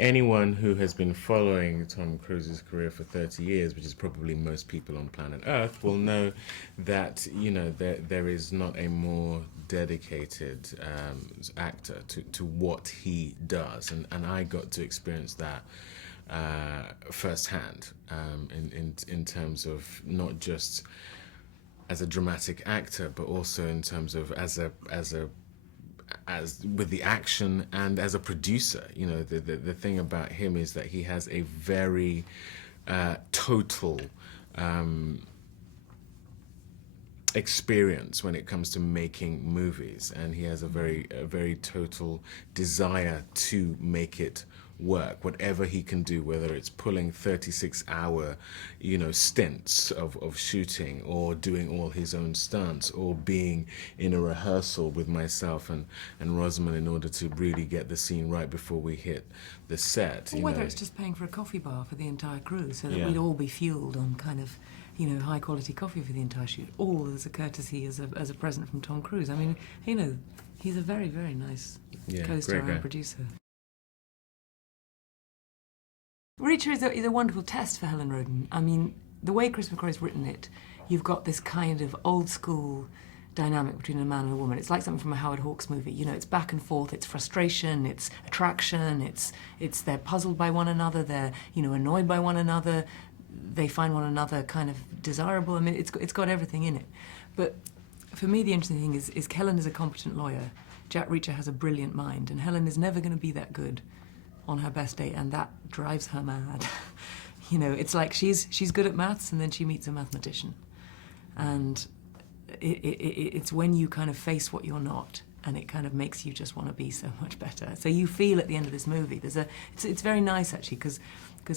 Anyone who has been following Tom Cruise's career for 30 years, which is probably most people on planet Earth, will know that, there is not a more dedicated actor to what he does. And I got to experience that firsthand in terms of not just as a dramatic actor, but also in terms of as with the action and as a producer. The thing about him is that he has a very total experience when it comes to making movies, and he has a very total desire to make it work, whatever he can do, whether it's pulling 36-hour stints of shooting, or doing all his own stunts, or being in a rehearsal with myself and Rosamund in order to really get the scene right before we hit the set. Or whether it's just paying for a coffee bar for the entire crew so that we'd all be fueled on kind of high quality coffee for the entire shoot, all as a courtesy, as a present from Tom Cruise. I mean, he's a very, very nice co-star and producer. Reacher is a wonderful test for Helen Rodin. I mean, the way Chris McQuarrie's written it, you've got this kind of old school dynamic between a man and a woman. It's like something from a Howard Hawks movie. It's back and forth, it's frustration, it's attraction, it's they're puzzled by one another, they're annoyed by one another, they find one another kind of desirable. I mean, it's got everything in it. But for me, the interesting thing is Helen is a competent lawyer. Jack Reacher has a brilliant mind, and Helen is never going to be that good on her best day, and that drives her mad. It's like she's good at maths, and then she meets a mathematician, and it's when you kind of face what you're not, and it kind of makes you just want to be so much better. So you feel at the end of this movie, it's very nice actually, because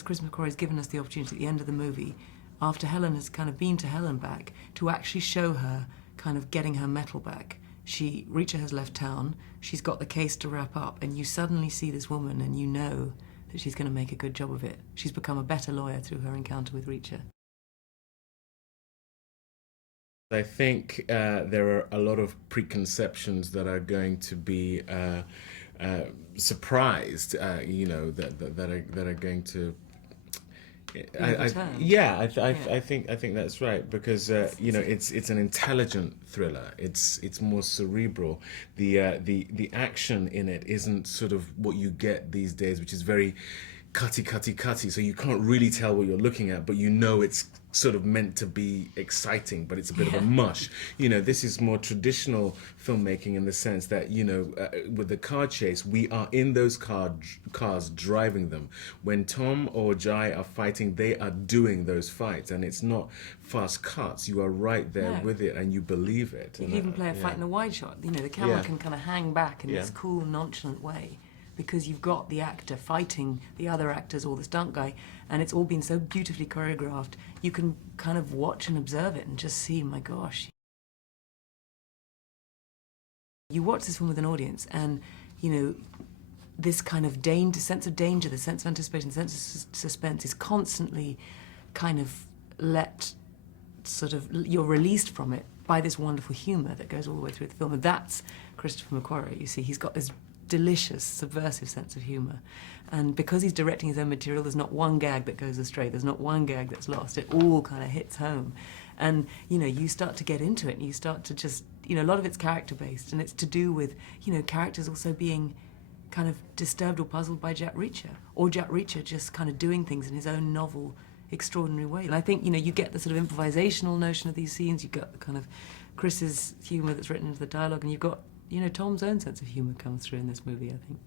Chris McQuarrie's given us the opportunity at the end of the movie, after Helen has kind of been to hell and back, to actually show her kind of getting her mettle back. Reacher has left town, she's got the case to wrap up, and you suddenly see this woman and you know that she's going to make a good job of it. She's become a better lawyer through her encounter with Reacher. I think there are a lot of preconceptions that are going to be surprised, that are going to. I think that's right, because it's an intelligent thriller. It's more cerebral. The action in it isn't sort of what you get these days, which is very cutty. So you can't really tell what you're looking at, but it's sort of meant to be exciting, but it's a bit of a mush. This is more traditional filmmaking in the sense that, with the car chase, we are in those cars driving them. When Tom or Jai are fighting, they are doing those fights, and it's not fast cuts. You are right there with it, and you believe it. You can even play a fight in a wide shot. The camera can kind of hang back in this cool, nonchalant way, because you've got the actor fighting the other actors or the stunt guy, and it's all been so beautifully choreographed. You can kind of watch and observe it and just see, my gosh. You watch this film with an audience, and this kind of sense of danger, the sense of anticipation, the sense of suspense is constantly kind of you're released from it by this wonderful humour that goes all the way through the film. And that's Christopher McQuarrie. You see, he's got this delicious, subversive sense of humour. And because he's directing his own material, there's not one gag that goes astray, there's not one gag that's lost. It all kind of hits home. And, you start to get into it, and you start to just, a lot of it's character-based, and it's to do with, characters also being kind of disturbed or puzzled by Jack Reacher, or Jack Reacher just kind of doing things in his own novel, extraordinary way. And I think, you get the sort of improvisational notion of these scenes, you've got the kind of Chris's humour that's written into the dialogue, and you've got Tom's own sense of humour comes through in this movie, I think.